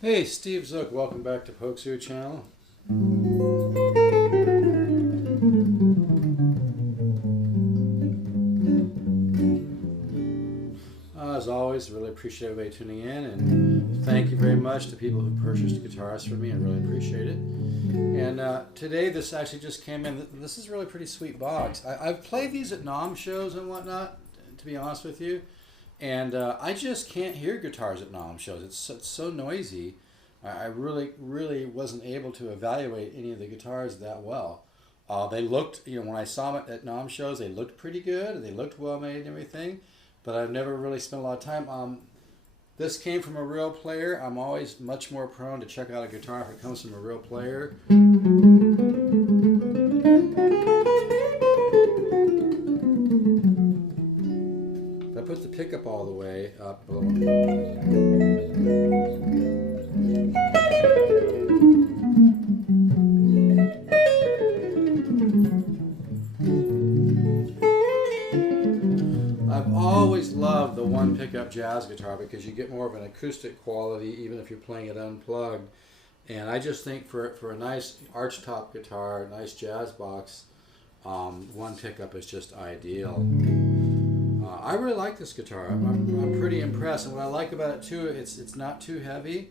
Hey, Steve Zook, welcome back to Pokesoo Channel. As always, really appreciate everybody tuning in, and thank you very much to people who purchased guitars for me. I really appreciate it. And today, this actually just came in. This is a really pretty sweet box. I've played these at NOM shows and whatnot, to be honest with you, and I just can't hear guitars at NOM shows. It's so noisy. I really wasn't able to evaluate any of the guitars that well. They looked, when I saw them at NOM shows, they looked pretty good. They looked well made and everything, but I've never really spent a lot of time. This came from a real player. I'm always much more prone to check out a guitar if it comes from a real player. If I put the pickup all the way up a little. I've always loved the one pickup jazz guitar because you get more of an acoustic quality even if you're playing it unplugged. And I just think for a nice archtop guitar, a nice jazz box, one pickup is just ideal. I really like this guitar. I'm pretty impressed. And what I like about it too, it's not too heavy.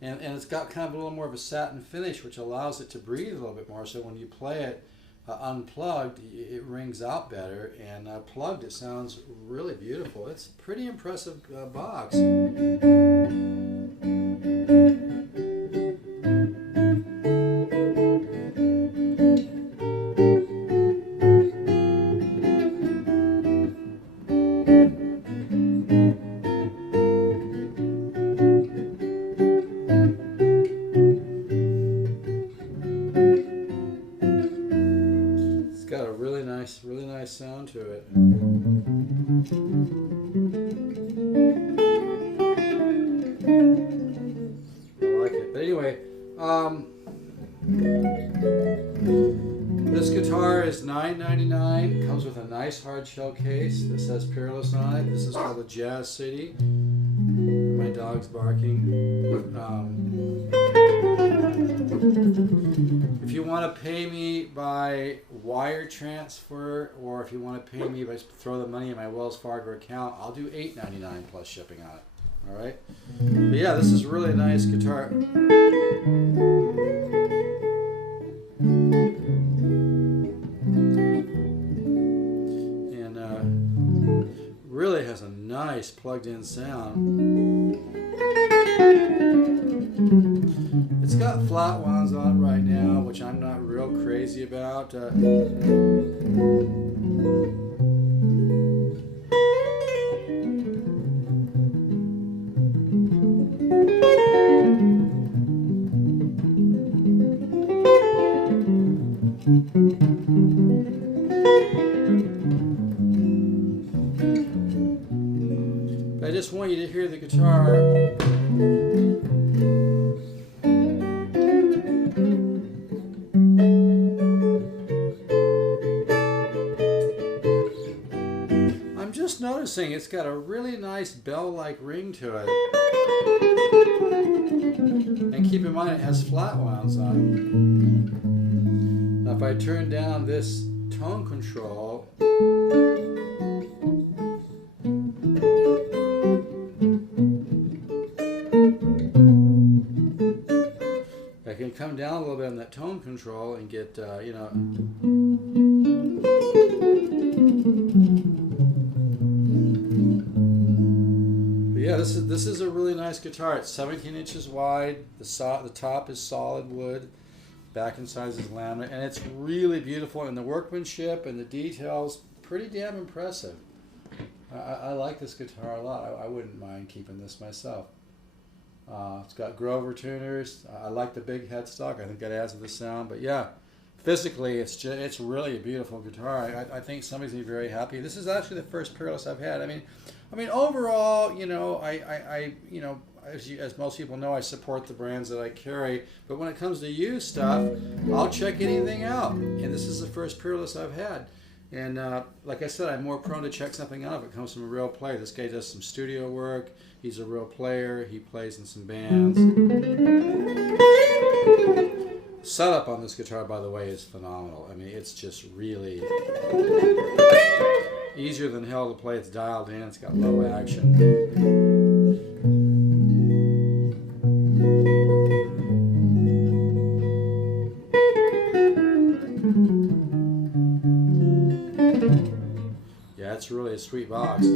And it's got kind of a little more of a satin finish, which allows it to breathe a little bit more. So when you play it unplugged, it rings out better, and plugged, it sounds really beautiful. It's a pretty impressive box. Got a really nice sound to it. I like it. But anyway, this guitar is $9.99. Comes with a nice hard shell case that says Peerless on it. This is called the Jazz City. My dog's barking. If you want to pay me by wire transfer, or if you want to pay me by throw the money in my Wells Fargo account, I'll do $8.99 plus shipping on it. All right. But yeah, this is a really nice guitar. And really has a nice plugged-in sound. It's got flat wounds on it right now, which I'm not real crazy about. But I just want you to hear the guitar. Just noticing it's got a really nice bell-like ring to it. And keep in mind it has flat wounds on it. Now if I turn down this tone control, I can come down a little bit on that tone control and get, yeah, this is a really nice guitar. It's 17 inches wide. The top is solid wood. Back and sides is laminate, and it's really beautiful. And the workmanship and the details, pretty damn impressive. I like this guitar a lot. I wouldn't mind keeping this myself. It's got Grover tuners. I like the Big Headstock. I think that adds to the sound. But yeah, physically, it's really a beautiful guitar. I think somebody's gonna be very happy. This is actually the first Peerless I've had. I mean, overall, as most people know, I support the brands that I carry. But when it comes to used stuff, I'll check anything out. And this is the first Peerless I've had. And like I said, I'm more prone to check something out if it comes from a real player. This guy does some studio work. He's a real player. He plays in some bands. Setup on this guitar, by the way, is phenomenal. I mean, it's just really easier than hell to play. It's dialed in. It's got low action. Yeah, it's really a sweet box.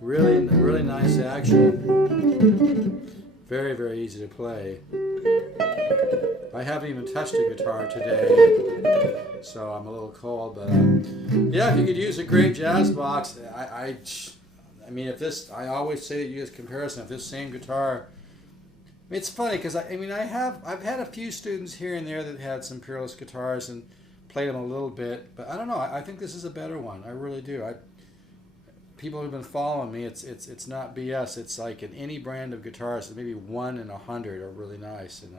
Really nice action. Very, very easy to play. I haven't even touched a guitar today, so I'm a little cold. But yeah, if you could use a great jazz box, I mean, if this, I always say to use comparison. If this same guitar, it's funny because I've had a few students here and there that had some Peerless guitars and played them a little bit, but I don't know. I think this is a better one. I really do. People who've been following me, it's not BS. It's like in any brand of guitars, maybe 1 in 100 are really nice. And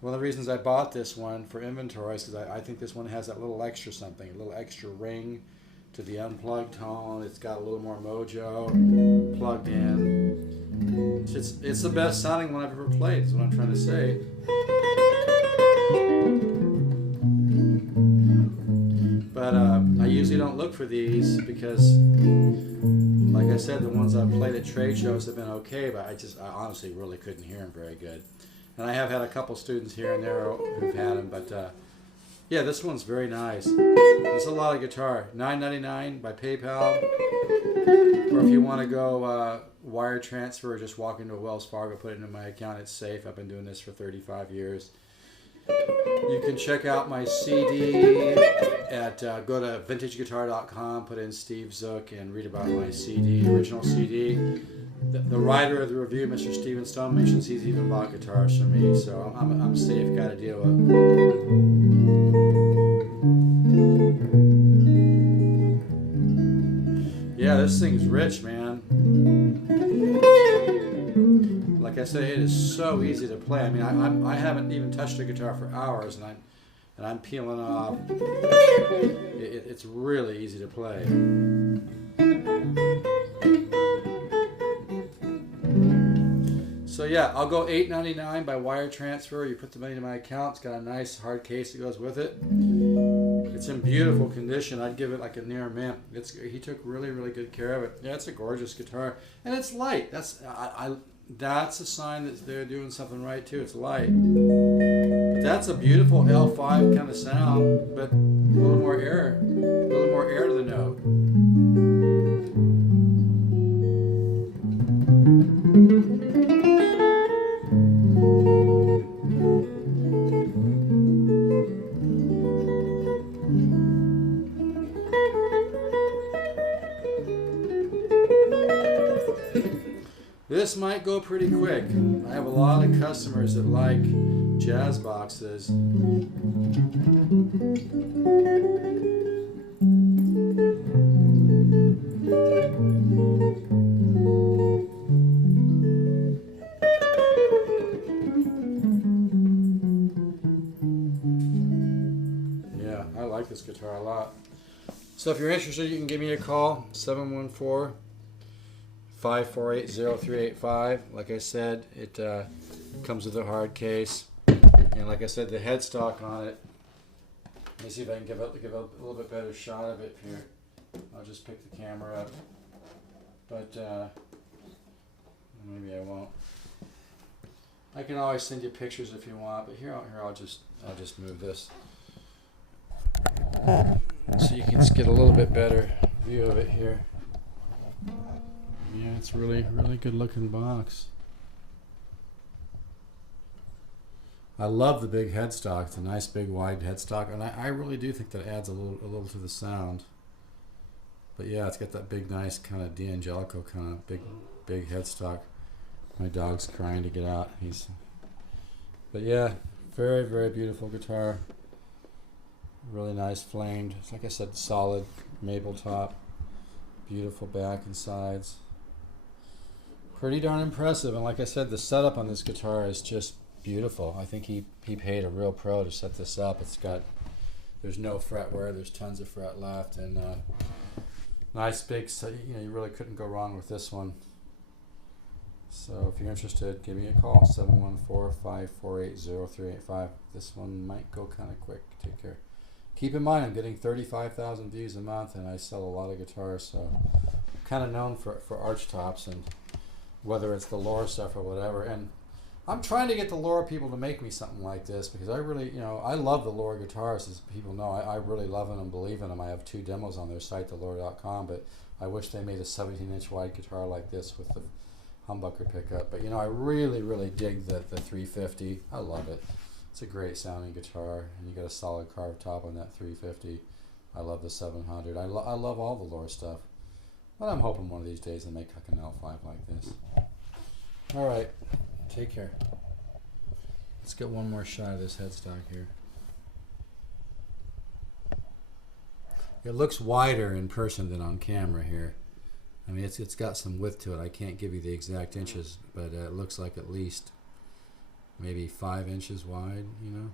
one of the reasons I bought this one for inventory is because I think this one has that little extra something, a little extra ring to the unplugged tone. It's got a little more mojo plugged in. It's the best sounding one I've ever played, is what I'm trying to say. But I usually don't look for these because, like I said, the ones I've played at trade shows have been okay, but I honestly really couldn't hear them very good. And I have had a couple students here and there who've had them, but yeah, this one's very nice. It's a lot of guitar. $9.99 by PayPal. Or if you want to go wire transfer, just walk into a Wells Fargo, put it into my account. It's safe. I've been doing this for 35 years. You can check out my CD at go to vintageguitar.com, put in Steve Zook, and read about my CD, original CD. The writer of the review, Mr. Steven Stone, mentions he's even bought guitars from me, so I'm a safe guy to deal with. Yeah, this thing's rich, man. Like I said, it is so easy to play. I mean, I haven't even touched a guitar for hours, and I'm peeling off. It's really easy to play. So yeah, I'll go $8.99 by wire transfer. You put the money in my account. It's got a nice hard case that goes with it. It's in beautiful condition. I'd give it like a near mint. He took really, really good care of it. Yeah, it's a gorgeous guitar, and it's light. That's a sign that they're doing something right too. It's light. But that's a beautiful L5 kind of sound, but a little more air to the note. This might go pretty quick. I have a lot of customers that like jazz boxes. Yeah, I like this guitar a lot. So if you're interested, you can give me a call, 714-548-0385. Like I said, it comes with a hard case, and like I said, the headstock on it. Let me see if I can give a little bit better shot of it here. I'll just pick the camera up, but maybe I won't. I can always send you pictures if you want, but here I'll just move this so you can get a little bit better view of it here. Yeah, it's really good looking box. I love the big headstock. It's a nice big wide headstock, and I really do think that adds a little to the sound. But yeah, it's got that big nice kind of D'Angelico kind of big headstock. My dog's crying to get out. But yeah, very beautiful guitar. Really nice flamed. It's, like I said, solid maple top. Beautiful back and sides. Pretty darn impressive. And like I said, the setup on this guitar is just beautiful. I think he paid a real pro to set this up. It's got, there's no fret wear, there's tons of fret left, and nice big, you know, you really couldn't go wrong with this one. So if you're interested, give me a call, 714-548-0385. This one might go kind of quick. Take care. Keep in mind, I'm getting 35,000 views a month, and I sell a lot of guitars, so I'm kind of known for arch tops, and whether it's the Laura stuff or whatever. And I'm trying to get the Laura people to make me something like this, because I really, you know, I love the Laura guitars, as people know. I really love them and believe in them. I have 2 demos on their site, thelora.com, but I wish they made a 17-inch wide guitar like this with the humbucker pickup. But, you know, I really, really dig the 350. I love it. It's a great sounding guitar, and you got a solid carved top on that 350. I love the 700. I love all the Laura stuff. But I'm hoping one of these days they make like an L5 like this. All right, take care. Let's get one more shot of this headstock here. It looks wider in person than on camera here. I mean, it's got some width to it. I can't give you the exact inches, but it looks like at least maybe 5 inches wide, you know.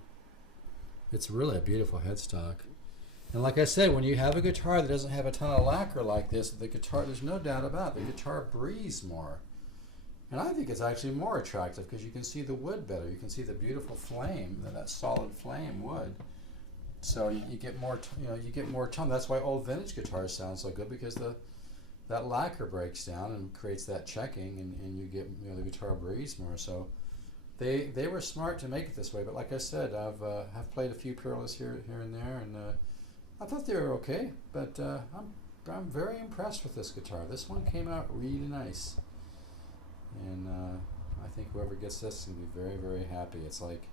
It's really a beautiful headstock. And like I said, when you have a guitar that doesn't have a ton of lacquer like this, the guitar, there's no doubt about it, the guitar breathes more. And I think it's actually more attractive because you can see the wood better. You can see the beautiful flame, that solid flame wood. So you get more, you know, you get more tone. That's why old vintage guitars sound so good, because that lacquer breaks down and creates that checking, and you get, you know, the guitar breathes more. So they were smart to make it this way. But like I said, I've played a few Peerless here and there, and I thought they were okay. But I'm very impressed with this guitar. This one came out really nice, and I think whoever gets this is gonna be very, very happy. It's like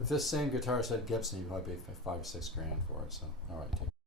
if this same guitar said Gibson, you'd probably pay $5 or $6 grand for it. So all right, take care.